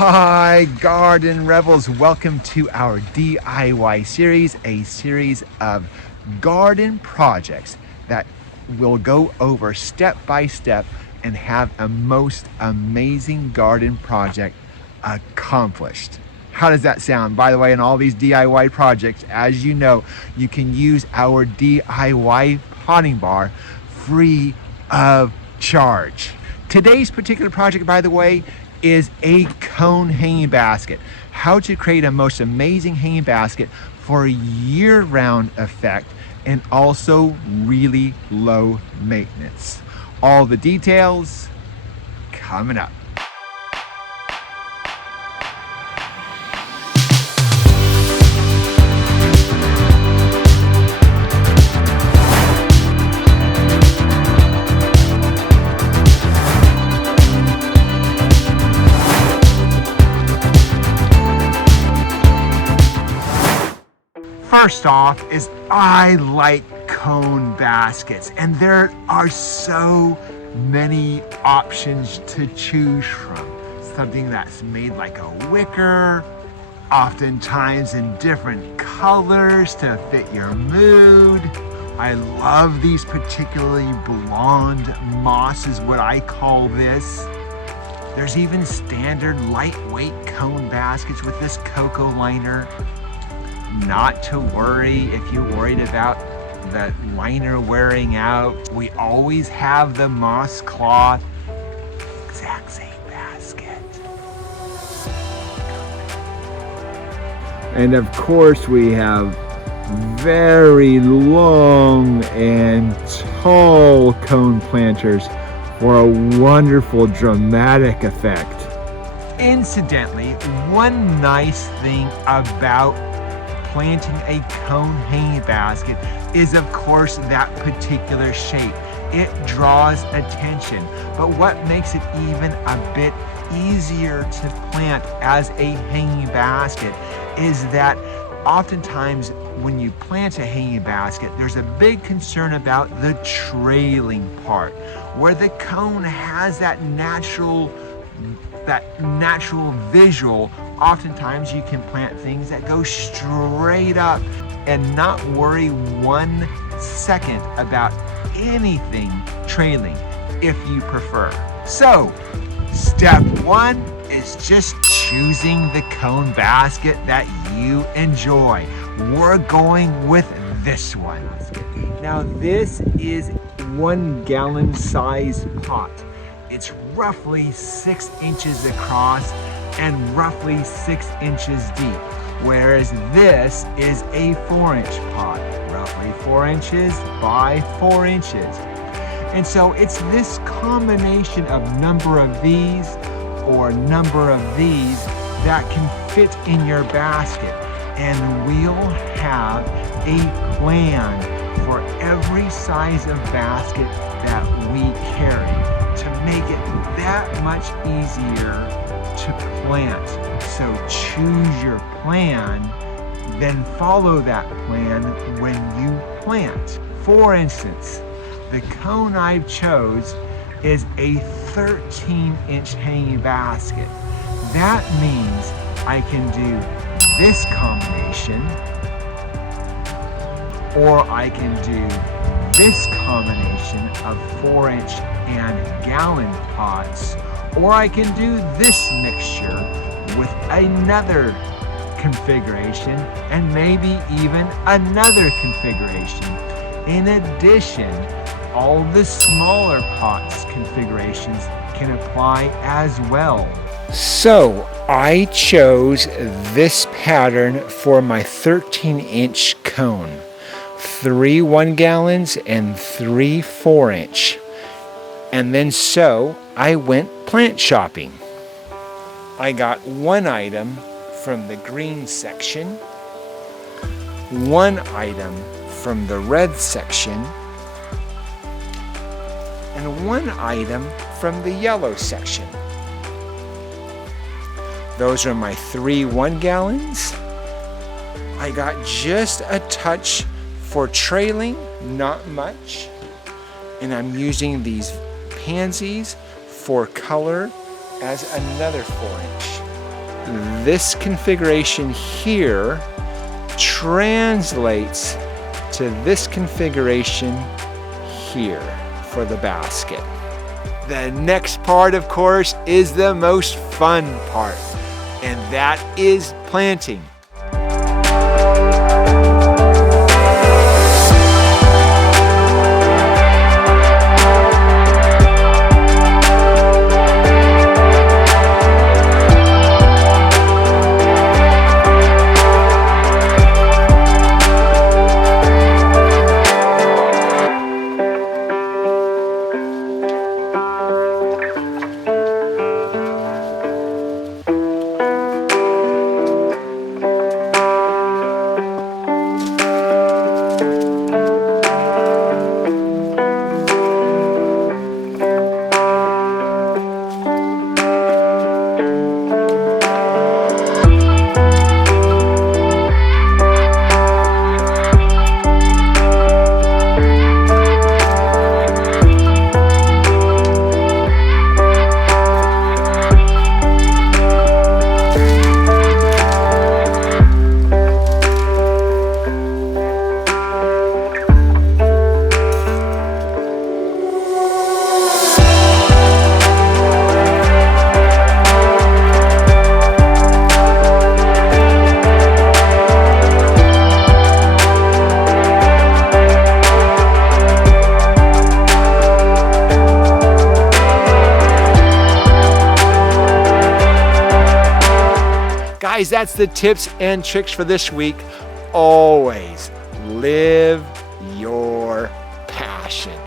Hi, Garden Rebels. Welcome to our DIY series, a series of garden projects that will go over step by step and have a most amazing garden project accomplished. How does that sound? By the way, in all these DIY projects, as you know, you can use our DIY potting bar free of charge. Today's particular project, by the way, is a cone hanging basket. How to create a most amazing hanging basket for a year-round effect and also really low maintenance. All the details coming up. First off is I like cone baskets, and there are so many options to choose from. Something that's made like a wicker, oftentimes in different colors to fit your mood. I love these particularly blonde moss is what I call this. There's even standard lightweight cone baskets with this cocoa liner. Not to worry if you're worried about the liner wearing out. We always have the moss cloth. Exact same basket. And of course we have very long and tall cone planters for a wonderful dramatic effect. Incidentally, one nice thing about planting a cone hanging basket is of course that particular shape. It draws attention, but what makes it even a bit easier to plant as a hanging basket is that oftentimes when you plant a hanging basket, there's a big concern about the trailing part, where the cone has that natural visual. Oftentimes you can plant things that go straight up and not worry 1 second about anything trailing if you prefer. So, step 1 is just choosing the cone basket that you enjoy. We're going with this one. Now this is 1 gallon size pot. It's roughly 6 inches across and roughly 6 inches deep, whereas this is a 4-inch pot, roughly 4 inches by 4 inches. And so it's this combination of number of these or number of these that can fit in your basket. And we'll have a plan for every size of basket that we carry to make it that much easier to plant. So choose your plan, then follow that plan when you plant. For instance, the cone I've chose is a 13-inch hanging basket. That means I can do this combination, or I can do this combination of 4-inch and gallon pots, or I can do this mixture with another configuration and maybe even another configuration. In addition, all the smaller pots configurations can apply as well. So I chose this pattern for my 13-inch cone. 3 1-gallons and 3 4-inch. And then so I went plant shopping. I got 1 item from the green section, 1 item from the red section, and 1 item from the yellow section. Those are my 3 1-gallons. I got just a touch for trailing, not much. And I'm using these pansies for color as another 4-inch. this configuration here translates to this configuration here for the basket. The next part, of course, is the most fun part, and that is planting. Guys, that's the tips and tricks for this week. Always live your passion.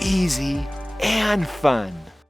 Easy and fun.